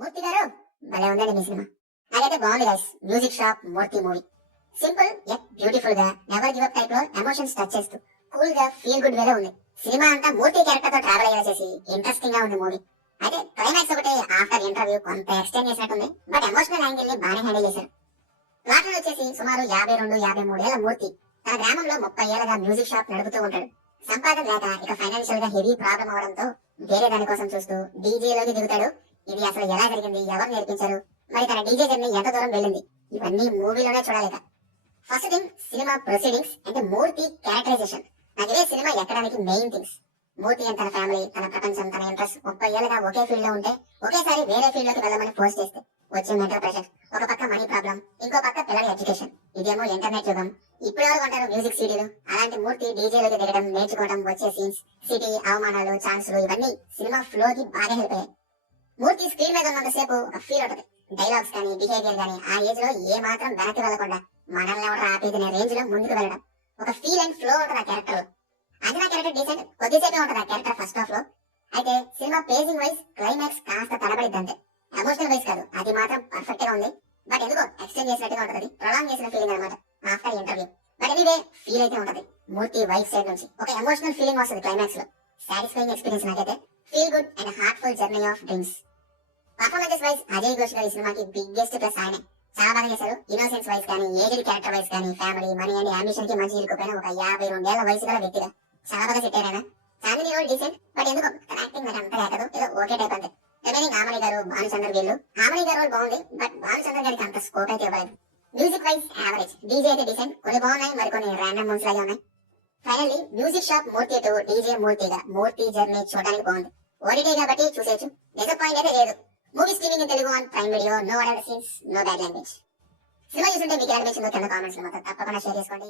మూర్తి గారు భలే ఉందండి మీ సినిమా. నాకైతే బాగుంది guys. Music shop Murthy movie simple yet beautiful గా నెవర్ గివ్ అప్ టైప్ లో ఎమోషన్స్ టచ్ చేస్తూ కూల్ గా ఫీల్ గుడ్ వేలో ఉంది. సినిమా అంతా మూర్తి క్యారెక్టర్ తో ట్రావెల్ అయ్యేలా చేసి ఇంట్రెస్టింగ్ గా ఉంది మూవీ. అయితే క్లైమాక్స్ ఒకటి ఆఫ్టర్ ఇంటర్వ్యూ కొంత ఎక్స్టెండ్ చేసినట్టుంది, బట్ ఎమోషనల్ యాంగిల్ ని బాగానే హ్యాండిల్ చేశారు. ప్లాట్ వచ్చేసి సుమారు 52-53 ఏళ్ల మూర్తి తన గ్రామంలో 30 ఏళ్లుగా మ్యూజిక్ షాప్ నడుపుతూ ఉంటాడు. సంపాదన లేక ఇక ఫైనాన్షియల్ గా హెవీ ప్రాబ్లం అవడంతో వేరే దాని కోసం చూస్తూ డీజేలోకి దిగుతాడు. ఇది అసలు ఎలా జరిగింది, ఎవరు నేర్పించారు, మరి తన డీజే జర్నీ ఎంత దూరం వెళ్ళింది, ఇవన్నీ మూవీలోనే చూడాలిక. ఫస్ట్ థింగ్ సినిమా ప్రొసీడింగ్స్ అంటే మూర్తి క్యారెక్టరైజేషన్. నాకు ఇదే సినిమా ఎక్కడానికి మెయిన్ థింగ్స్. మూర్తి అండ్ తన ఫ్యామిలీ, తన ప్రపంచం, తన ఇంట్రెస్ట్ 30 ఏళ్ళుగా ఒకే ఫీల్డ్ లో ఉంటే ఒకేసారి వేరే ఫీల్డ్ లోకి వెళ్ళమని ఫోర్స్ చేస్తే వచ్చే మెంటల్ ప్రెషర్, ఒక పక్క మనీ ప్రాబ్లం, ఇంకో పక్క పిల్లల ఎడ్యుకేషన్, ఇదేమో ఇంటర్నెట్ యుగం, ఇప్పుడు ఎవరు కొంటారు మ్యూజిక్ సీడీలు. అలాంటి మూర్తి డీజేలోకి దిగడం, నేర్చుకోవడం, వచ్చే సీన్స్, సిటీ అవమానాలు, ఛాన్సులు ఇవన్నీ సినిమా ఫ్లో కి బాగా హెల్ప్ అయ్యాయి. మూర్తి స్క్రీన్ మీద ఉన్నంతసేపు ఒక ఫీల్ ఉంటుంది. డైలాగ్స్ కానీ బిహేవియర్ కానీ ఆ ఏజ్ లో ఏ మాత్రం వెనక్కి వెళ్లకుండా మనల్ని ఎవరు ఆపేదనే రేంజ్ లో ముందుకు వెళ్ళడం, ఒక ఫీల్ అండ్ ఫ్లో ఉంటుంది ఆ క్యారెక్టర్ లో. అంజనా క్యారెక్టర్ డీసెంట్, కొద్దిసేపే ఉంటుంది ఆ క్యారెక్టర్ ఫస్ట్ హాఫ్ లో. అయితే సినిమా పేజింగ్ వైజ్ క్లైమాక్స్ కాస్త తడబడిద్ది అంతే. ఎమోషనల్ వైజ్ కాదు, అది మాత్రం పర్ఫెక్ట్ గా ఉంది. బట్ ఎందుకో ఎక్స్టెండ్ చేసినట్టుగా ఉంటుంది, ప్రొలాంగ్ చేసిన ఫీలింగ్ అనమాట after interview. But anyway feel అయితే ఉంటది. మూర్తి వైఫ్ సైడ్ నుంచి ఒక ఎమోషనల్ ఫీలింగ్ వస్తుంది క్లైమాక్స్ లో. సాటిస్ఫైయింగ్ ఎక్స్పీరియన్స్ నాకైతే. Feel good and heartful journey of dreams. Performances wise Ajay Ghosh గారి సినిమాకి బిగ్గెస్ట్ ప్లస్ ఆయనే. చాలా బాగా చేశారు. ఇన్నోసెన్స్ వైజ్ కానీ, ఏజ్డ్ క్యారెక్టర్ వైజ్ కానీ, ఫ్యామిలీ, మనీ అండ్ అంబిషన్ కి మంచి ఇరుక్కుపోయిన ఒక 52 ఏళ్ల వయసు గల వ్యక్తిగా చాలా బాగా సెట్ అయ్యారైనా. చాందిని రోల్ డీసెంట్, బట్ ఎందుకో తన యాక్టింగ్ నాకు అంత లేకదు, ఏదో ఓకే టైప్ అంతే. రిమైనింగ్ ఆమని గారు, భానుచందర్ వీళ్ళు. ఆమని గారి రోల్ బాగుంది, బట్ భానుచందర్ గారికి అంత స్కోప్ అయితే ఇవ్వలేదు. మ్యూజిక్ వైజ్ యావరేజ్, డీజే అయితే డీసెంట్, కొన్ని బాగున్నాయి, మరి కొన్ని ర్యాండమ్ మూవ్స్ లాగే ఉన్నాయి. Finally music shop Murthy to DJ మూర్తిగా మూర్తి జర్నీ చూడడానికి బాగుంది. ఓడిటీ కాబట్టి చూసేయచ్చు, డిసప్పాయింట్ అయితే లేదు. Movie streaming in Telugu on Prime video, no adult scenes, no bad language. Cinema చూస్తుంటే మీకు ఎలా అనిపించిందో కింద కామెంట్స్ లో మాత్రం తప్పకుండా షేర్ చేసుకోండి.